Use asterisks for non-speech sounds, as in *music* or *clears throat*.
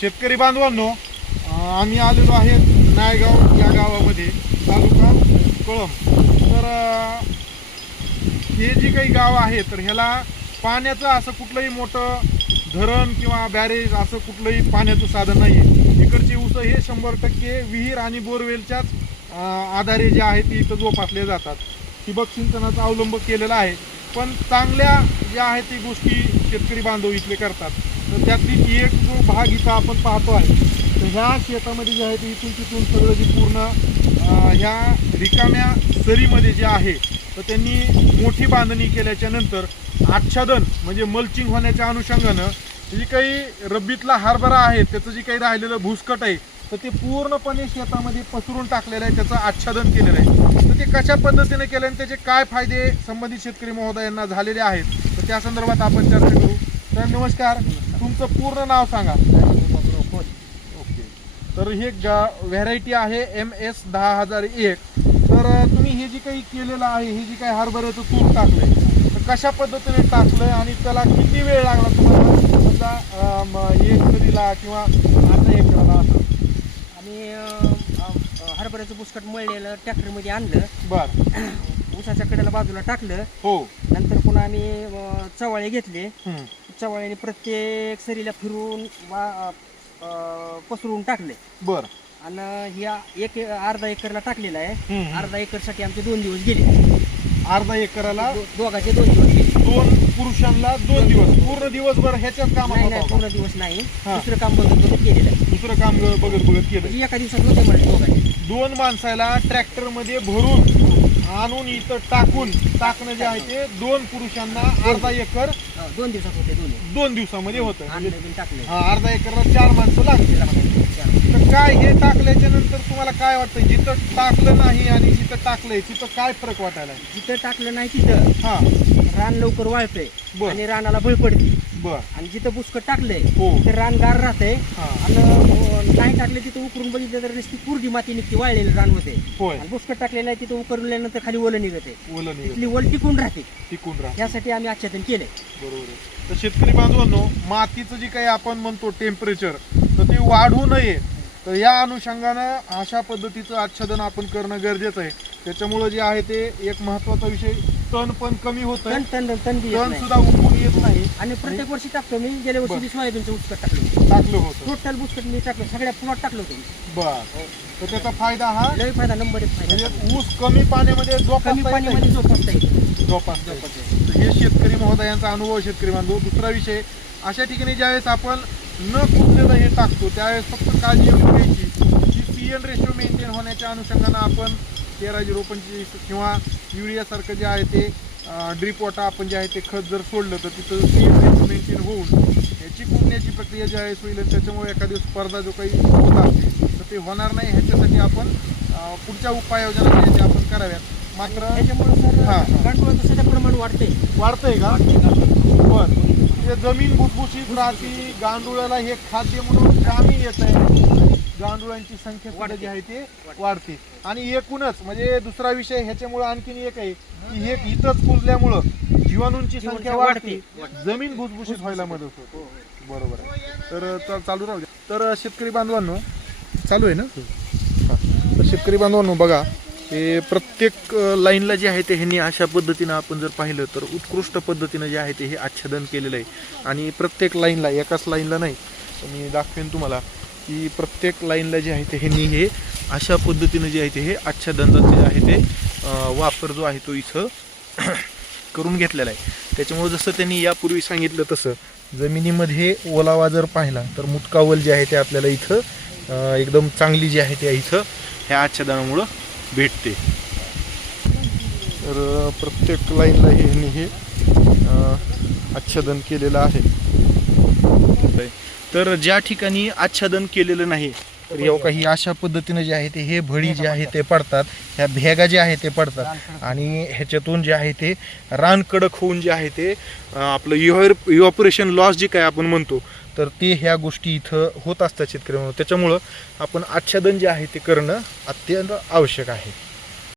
शेतकरी बांधवांनो आम्ही आलेलो आहे नायगाव या गावामध्ये तालुका कळम तर हे जी काही गाव आहे तर ह्याला पाण्याचं असं कुठलंही मोठं धरण किंवा बॅरेज असं कुठलंही पाण्याचं साधन नाही आहे इकडची ऊस हे शंभर टक्के विहीर आणि बोरवेलच्याच आधारे जे आहे ती इथं जोपासले जातात. ठिबक सिंचनाचा अवलंब केलेला आहे. पण चांगल्या ज्या आहेत ती गोष्टी शेतकरी बांधव इथले करतात. तर त्यातली एक जो भाग इथं आपण पाहतो आहे तर ह्या शेतामध्ये जे आहे ते इथून तिथून सगळं जे पूर्ण ह्या रिकाम्या सरीमध्ये जे आहे तर त्यांनी मोठी बांधणी केल्याच्यानंतर आच्छादन म्हणजे मल्चिंग होण्याच्या अनुषंगानं जी काही रब्बीतला हरभरा आहे त्याचं जे काही राहिलेलं भुसकट आहे तर ते पूर्णपणे शेतामध्ये पसरून टाकलेलं आहे त्याचं आच्छादन केलेलं आहे. तर ते कशा पद्धतीने केलं आणि त्याचे काय फायदे संबंधित शेतकरी महोदयांना झालेले आहेत तर त्या संदर्भात आपण चर्चा करू. तर नमस्कार. तुमचं पूर्ण नाव सांगा. ओके. तर हे गा व्हेरायटी आहे एम एस दहा हजार एक. तर तुम्ही हे जे काही केलेलं आहे हे जे काही हरभऱ्याचं तूप टाकलंय तर कशा पद्धतीने टाकलंय आणि त्याला किती वेळ लागला तुम्हाला? समजा एक सरीला किंवा अर्धा एकराला असं. आम्ही हरभऱ्याचं बुसकट मळलेलं ट्रॅक्टरमध्ये आणलं. बर. ऊसाच्या कडेला बाजूला टाकलं. हो. नंतर पुन्हा आम्ही चवाळे घेतले. चवाळ्याने प्रत्येक सरीला फिरून वा- अं, पसरून टाकले. बर. आणि ह्या एक अर्धा एकरला टाकलेला आहे. हम्म. अर्धा एकरसाठी आमचे दोन दिवस गेले. अर्धा एकराला दो- दोघाचे दोन दिवस गेले. दोन पुरुषांना दोन दिवस. पूर्ण दिवसभर ह्याच्याच कामात नाही होता नाही होता. पूर्ण दिवस नाही. हा. दुसरं काम बघत बघत केलेलं आहे. दुसरं काम बघत बघत केलं म्हणजे एका दिवसात होते दोघांचे. दोन माणसाला ट्रॅक्टरमध्ये भरून आणून इथं टाकून टाकणं जे आहे ते दोन पुरुषांना अर्धा एकर दोन दिवसात होते दोन्ही दोन दिवसामध्ये होतं. म्हणजे टाकले हा, अर्धा एकरला चार माणसं लागतील. तर काय हे टाकल्याच्या नंतर तुम्हाला काय वाटतं? जिथं टाकलं नाही आणि जिथं टाकलंय तिथं काय फरक वाटायला जिथं टाकलं नाही तिथं हा. रान लवकर वाळतंय. आणि रानाला बळ पडते बर. आणि जिथं बुसकट टाकलंय हो. ते रान गार राहतंय. हा. आणि नाही टाकले तिथं उकरून बघितलं तर नुसती कुरडी माती निघते वाळलेलं रान होते होय. आणि बुसकट टाकलेलं आहे तिथं उकरल्यानंतर खाली ओलं निघते ओलं तिथली ओल टिकून राहते. टिकून राहा यासाठी आम्ही आच्छादन केले बरोबर आहे. तर शेतकरी बांधवांनो मातीचं जे काही आपण म्हणतो टेम्परेचर तर ते वाढू नये. तर या अनुषंगानं अशा पद्धतीचं आच्छादन आपण करणं गरजेचं आहे त्याच्यामुळं जे आहे ते एक महत्त्वाचा विषय तण पण कमी होत तण तण तण बी येत तण नाही. सुद्धा उगवून येत नाही आणि प्रत्येक वर्षी टाकतो मी गेल्या वर्षी बर. बी सोयाबीनचं उचकट टाकलं टाकलं होतं टोटल बुसकट मी टाकलं सगळ्या प्लॉट टाकलं होतं मी. बर तर त्याचा फायदा हा लय फायदा नंबर एक फायदा म्हणजे ऊस कमी पाण्यामध्ये कमी जोपासता येतंय. पाण्यामध्ये जोपासता जोपासता येतंय. तर हे शेतकरी महोदयांचा अनुभव शेतकरी बांधव दुसरा विषय अशा ठिकाणी ज्यावेळेस आपण न कुठलेलं हे टाकतो त्यावेळेस फक्त काळजी एवढी घ्यायची की सी एन रेशो मेंटेन होण्याच्या अनुषंगानं आपण तेरा झिरो पंचवीस किंवा युरियासारखं जे आहे ते ड्रीप वॉटर आपण जे आहे ते खत जर सोडलं तर तिथं सी एन रेशो मेंटेन होऊन याची कुंपण्याची प्रक्रिया जी आहे होईल त्याच्यामुळे एखादी स्पर्धा जो काही होत असते तर ते होणार नाही ह्याच्यासाठी आपण पुढच्या उपाययोजना ज्या आहेत आपण कराव्यात. मात्र त्याच्यामुळे सर हा. गांडुळाचं सध्या प्रमाण वाढते वाढतंय का? बर. ते जमीन भुसभुशीत राहते गांडुळाला हे खाद्य म्हणून कामी येत आहे. गांडुळांची संख्या सुद्धा जी आहे ते वाढते. आणि एकूणच म्हणजे दुसरा विषय ह्याच्यामुळे आणखीन एक आहे की हे इथंच कुजल्यामुळं जीवाणूंची संख्या वाढते. वाढते. जमीन भुसभुशीत व्हायला मदत होते. बरोबर आहे. तर चा- चालू राहू द्या. तर शेतकरी बांधवांनो चालू आहे ना? हा. तर शेतकरी बांधवांनो बघा हे प्रत्येक लाईनला जे आहे ते ह्यांनी अशा पद्धतीनं आपण जर पाहिलं तर उत्कृष्ट पद्धतीनं जे आहे ते हे आच्छादन केलेलं आहे. आणि प्रत्येक लाईनला एकाच लाईनला नाही मी दाखवेन तुम्हाला की प्रत्येक लाईनला जे आहे ते ह्यांनी हे अशा पद्धतीनं जे आहे ते हे आच्छादनाचं जे आहे ते वापर जो आहे तो इथं *clears throat* करून घेतलेला आहे. त्याच्यामुळे जसं त्यांनी यापूर्वी सांगितलं तसं जमिनीमध्ये ओलावा जर पाहिला तर मुटकावल जे आहे ते आपल्याला इथं एकदम चांगली जी आहे ते इथं ह्या आच्छादनामुळं भेटते. तर प्रत्येक लाईनला हे ह्यांनी हे आच्छादन केलेलं आहे. तर ज्या ठिकाणी आच्छादन केलेलं नाही तर एवढं काही अशा पद्धतीनं जे आहे ते हे भळी जे आहे ते पडतात ह्या भेगा जे आहे ते पडतात. आणि ह्याच्यातून जे आहे ते रान कडक होऊन जे आहे ते आपलं इव्हर युऑपरेशन लॉस जे काय आपण म्हणतो तर ते ह्या गोष्टी इथं होत असतात शेतकरी म्हणून त्याच्यामुळं आपण आच्छादन जे आहे ते करणं अत्यंत आवश्यक आहे.